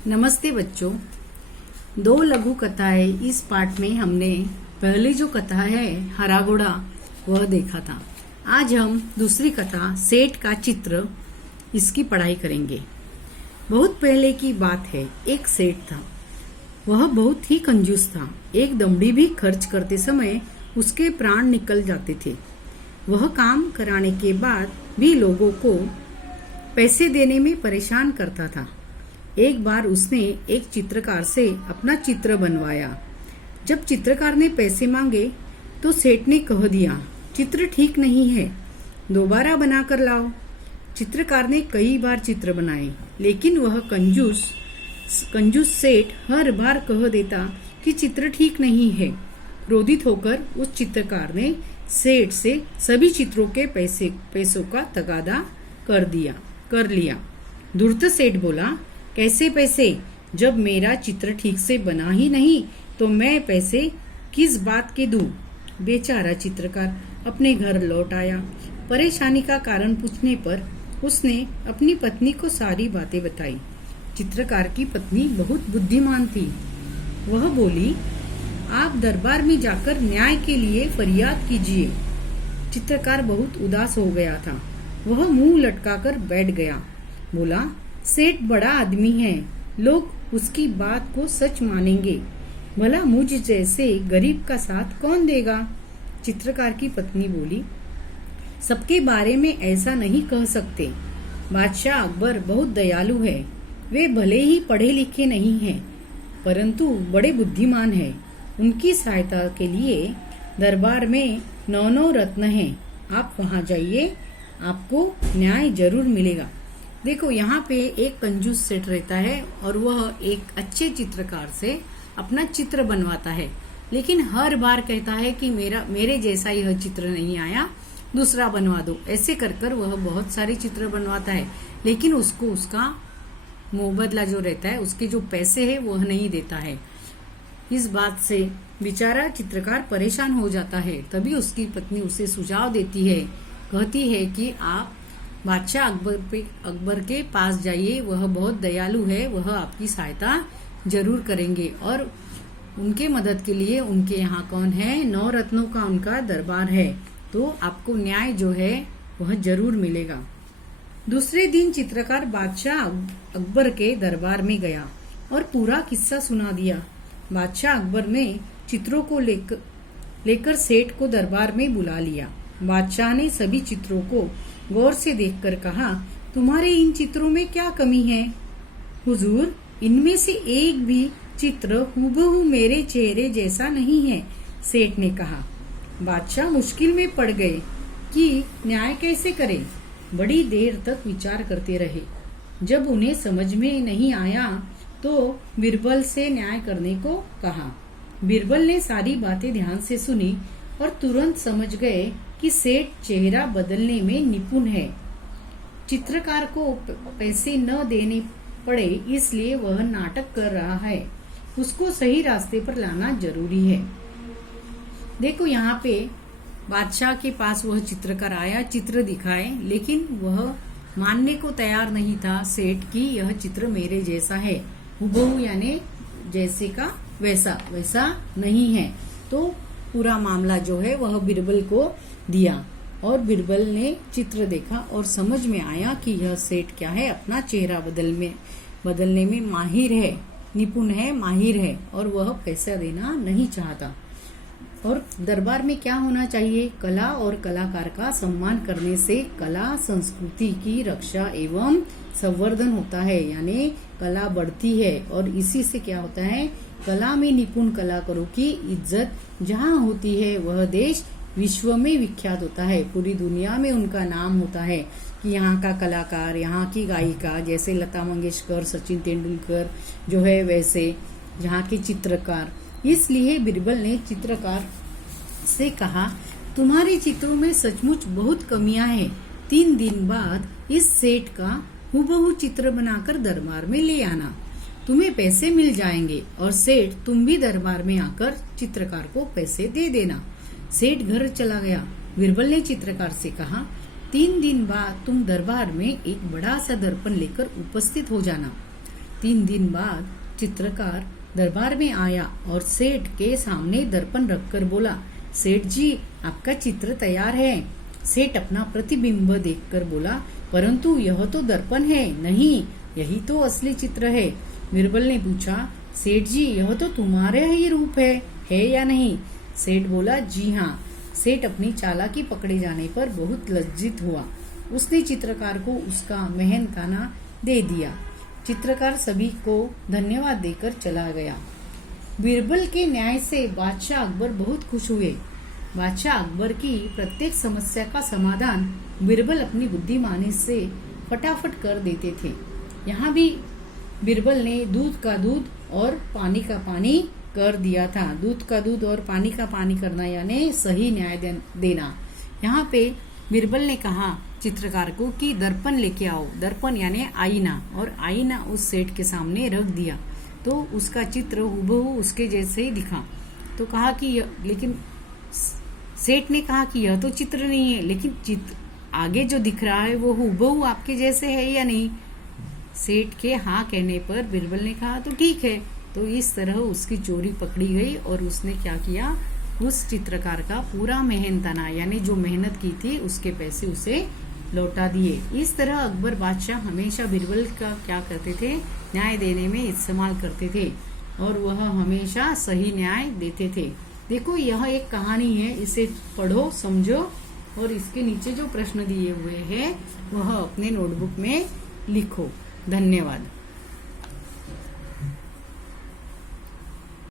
नमस्ते बच्चों। दो लघु कथाएं इस पाठ में हमने पहले जो कथा है हरा घोड़ा वह देखा था। आज हम दूसरी कथा सेठ का चित्र इसकी पढ़ाई करेंगे। बहुत पहले की बात है, एक सेठ था। वह बहुत ही कंजूस था। एक दमड़ी भी खर्च करते समय उसके प्राण निकल जाते थे। वह काम कराने के बाद भी लोगों को पैसे देने में परेशान करता था। एक बार उसने एक चित्रकार से अपना चित्र बनवाया। जब चित्रकार ने पैसे मांगे तो सेठ ने कह दिया, चित्र ठीक नहीं है, दोबारा बनाकर लाओ। चित्रकार ने कई बार चित्र बनाए, लेकिन वह कंजूस सेठ हर बार कह देता कि चित्र ठीक नहीं है। क्रोधित होकर उस चित्रकार ने सेठ से सभी चित्रों के पैसों का तगादा कर लिया। धूर्त सेठ बोला, कैसे पैसे? जब मेरा चित्र ठीक से बना ही नहीं तो मैं पैसे किस बात के दूं? बेचारा चित्रकार अपने घर लौट आया। परेशानी का कारण पूछने पर उसने अपनी पत्नी को सारी बातें बताई। चित्रकार की पत्नी बहुत बुद्धिमान थी। वह बोली, आप दरबार में जाकर न्याय के लिए फरियाद कीजिए। चित्रकार बहुत उदास हो गया था। वह मुंह लटकाकर बैठ गया। बोला, सेठ बड़ा आदमी है, लोग उसकी बात को सच मानेंगे। भला मुझ जैसे गरीब का साथ कौन देगा? चित्रकार की पत्नी बोली, सबके बारे में ऐसा नहीं कह सकते। बादशाह अकबर बहुत दयालु है। वे भले ही पढ़े लिखे नहीं हैं, परंतु बड़े बुद्धिमान हैं। उनकी सहायता के लिए दरबार में 9 रत्न हैं। आप वहां जाइए, आपको न्याय जरूर मिलेगा। देखो, यहाँ पे एक कंजूस सेठ रहता है और वह एक अच्छे चित्रकार से अपना चित्र बनवाता है, लेकिन हर बार कहता है कि मेरे जैसा यह चित्र नहीं आया, दूसरा बनवा दो। ऐसे कर वह बहुत सारे चित्र बनवाता है, लेकिन उसको उसका मुबादला जो रहता है, उसके जो पैसे है वह नहीं देता है। इस बात से बेचारा चित्रकार परेशान हो जाता है। तभी उसकी पत्नी उसे सुझाव देती है, कहती है कि आप बादशाह अकबर के पास जाइए, वह बहुत दयालु है, वह आपकी सहायता जरूर करेंगे। और उनके मदद के लिए उनके यहाँ कौन है, 9 रत्नों का उनका दरबार है, तो आपको न्याय जो है वह जरूर मिलेगा। दूसरे दिन चित्रकार बादशाह अकबर के दरबार में गया और पूरा किस्सा सुना दिया। बादशाह अकबर ने चित्रों को लेकर सेठ को दरबार में बुला लिया। बादशाह ने सभी चित्रों को गौर से देखकर कहा, तुम्हारे इन चित्रों में क्या कमी है? हुजूर, इनमें से एक भी चित्र हूबहू मेरे चेहरे जैसा नहीं है, सेठ ने कहा। बादशाह मुश्किल में पड़ गए कि न्याय कैसे करें। बड़ी देर तक विचार करते रहे। जब उन्हें समझ में नहीं आया तो बीरबल से न्याय करने को कहा। बीरबल ने सारी बातें ध्यान से सुनी और तुरंत समझ गए कि सेठ चेहरा बदलने में निपुण है। चित्रकार को पैसे न देने पड़े, इसलिए वह नाटक कर रहा है। उसको सही रास्ते पर लाना जरूरी है। देखो, यहाँ पे बादशाह के पास वह चित्रकार आया, चित्र दिखाए, लेकिन वह मानने को तैयार नहीं था सेठ की यह चित्र मेरे जैसा है, हुबहू यानी जैसे का वैसा नहीं है। तो पूरा मामला जो है वह बीरबल को दिया और बीरबल ने चित्र देखा और समझ में आया कि यह सेठ क्या है, अपना चेहरा बदलने में माहिर है, निपुण है, माहिर है, और वह पैसा देना नहीं चाहता। और दरबार में क्या होना चाहिए? कला और कलाकार का सम्मान करने से कला संस्कृति की रक्षा एवं संवर्धन होता है, यानी कला बढ़ती है। और इसी से क्या होता है, कला में निपुण कलाकारों की इज्जत जहाँ होती है वह देश विश्व में विख्यात होता है। पूरी दुनिया में उनका नाम होता है कि यहाँ का कलाकार, यहाँ की गायिका, जैसे लता मंगेशकर, सचिन तेंदुलकर जो है, वैसे यहाँ के चित्रकार। इसलिए बीरबल ने चित्रकार से कहा, तुम्हारे चित्रों में सचमुच बहुत कमियां हैं। 3 दिन बाद इस सेठ का हूबहू चित्र बनाकर दरबार में ले आना, तुम्हें पैसे मिल जाएंगे। और सेठ, तुम भी दरबार में आकर चित्रकार को पैसे दे देना। सेठ घर चला गया। बीरबल ने चित्रकार से कहा, 3 दिन बाद तुम दरबार में एक बड़ा सा दर्पण लेकर उपस्थित हो जाना। 3 दिन बाद चित्रकार दरबार में आया और सेठ के सामने दर्पण रखकर बोला, सेठ जी, आपका चित्र तैयार है। सेठ अपना प्रतिबिंब देखकर बोला, परंतु यह तो दर्पण है, नहीं, यही तो असली चित्र है। बीरबल ने पूछा, सेठ जी, यह तो तुम्हारा ही रूप है या नहीं? सेठ बोला, जी हाँ। सेठ अपनी चालाकी पकड़े जाने पर बहुत लज्जित हुआ। उसने चित्रकार को उसका मेहनताना दे दिया। चित्रकार सभी को धन्यवाद देकर चला गया। बीरबल के न्याय से बादशाह अकबर बहुत खुश हुए। बादशाह अकबर की प्रत्येक समस्या का समाधान बीरबल अपनी बुद्धिमानी से फटाफट कर देते थे। यहाँ भी बीरबल ने दूध का दूध और पानी का पानी कर दिया था। दूध का दूध और पानी का पानी करना यानी सही न्याय देना। यहाँ पे बीरबल ने कहा चित्रकार को कि दर्पण लेके आओ। दर्पण यानी आईना, और आईना उस सेठ के सामने रख दिया तो उसका चित्र हूबहू उसके जैसे ही दिखा। तो कहा कि लेकिन सेठ ने कहा कि यह तो चित्र नहीं है, लेकिन चित्र आगे जो दिख रहा है वो हूबहू आपके जैसे है या नहीं? सेठ के हाँ कहने पर बीरबल ने कहा तो ठीक है। तो इस तरह उसकी चोरी पकड़ी गई और उसने क्या किया, उस चित्रकार का पूरा मेहनताना यानी जो मेहनत की थी उसके पैसे उसे लौटा दिए। इस तरह अकबर बादशाह हमेशा बीरबल का क्या करते थे, न्याय देने में इस्तेमाल करते थे और वह हमेशा सही न्याय देते थे। देखो, यह एक कहानी है, इसे पढ़ो, समझो और इसके नीचे जो प्रश्न दिए हुए हैं वह अपने नोटबुक में लिखो। धन्यवाद।